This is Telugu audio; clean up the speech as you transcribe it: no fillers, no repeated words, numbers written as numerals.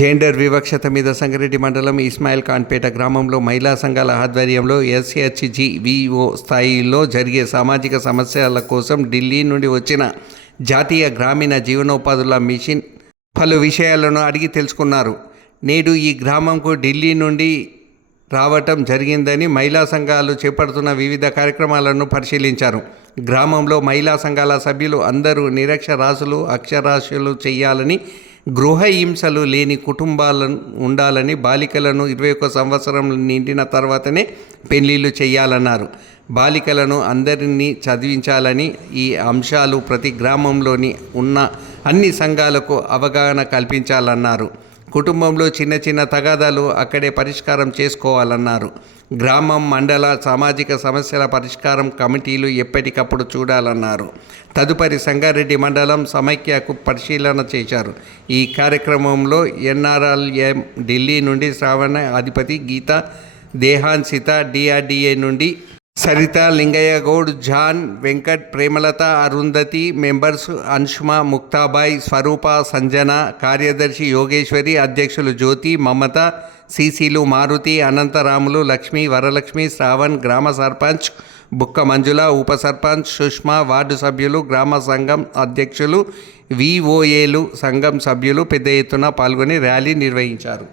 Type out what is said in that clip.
జెండర్ వివక్షత మీద సంగారెడ్డి మండలం ఇస్మాయిల్ ఖాన్పేట గ్రామంలో మహిళా సంఘాల ఆధ్వర్యంలో SHG-VO స్థాయిలో జరిగే సామాజిక సమస్యల కోసం ఢిల్లీ నుండి వచ్చిన జాతీయ గ్రామీణ జీవనోపాధుల మిషన్ పలు విషయాలను అడిగి తెలుసుకున్నారు. నేడు ఈ గ్రామంకు ఢిల్లీ నుండి రావటం జరిగిందని మహిళా సంఘాలు చేపడుతున్న వివిధ కార్యక్రమాలను పరిశీలించారు. గ్రామంలో మహిళా సంఘాల సభ్యులు అందరూ నిరక్షరాస్యులు, అక్షరాస్యులు చేయాలని, గృహ హింసలు లేని కుటుంబాలను ఉండాలని, బాలికలను 21 సంవత్సరం నిండిన తర్వాతనే పెళ్లిళ్ళు చేయాలన్నారు. బాలికలను అందరినీ చదివించాలని, ఈ అంశాలు ప్రతి గ్రామంలోని ఉన్న అన్ని సంఘాలకు అవగాహన కల్పించాలన్నారు. కుటుంబంలో చిన్న చిన్న తగాదాలు అక్కడే పరిష్కారం చేసుకోవాలన్నారు. గ్రామం, మండల సామాజిక సమస్యల పరిష్కారం కమిటీలు ఎప్పటికప్పుడు చూడాలన్నారు. తదుపరి సంగారెడ్డి మండలం సమైక్యకు పరిశీలన చేశారు. ఈ కార్యక్రమంలో NRLM ఢిల్లీ నుండి శ్రావణ అధిపతి, గీత దేహాన్సిత, DRDA నుండి సరిత, లింగయ్య గౌడ్, జాన్, వెంకట్, ప్రేమలత, అరుంధతి, మెంబర్స్ అంశుమ, ముక్తాబాయ్, స్వరూప, సంజన, కార్యదర్శి యోగేశ్వరి, అధ్యక్షులు జ్యోతి, మమత, సిసిలు మారుతి, అనంతరాములు, లక్ష్మి, వరలక్ష్మి, శ్రావణ్, గ్రామ సర్పంచ్ బుక్క మంజుల, ఉప సర్పంచ్ సుష్మా, వార్డు సభ్యులు, గ్రామ సంఘం అధ్యక్షులు, VOAలు, సంఘం సభ్యులు పెద్ద ఎత్తున పాల్గొని ర్యాలీ నిర్వహించారు.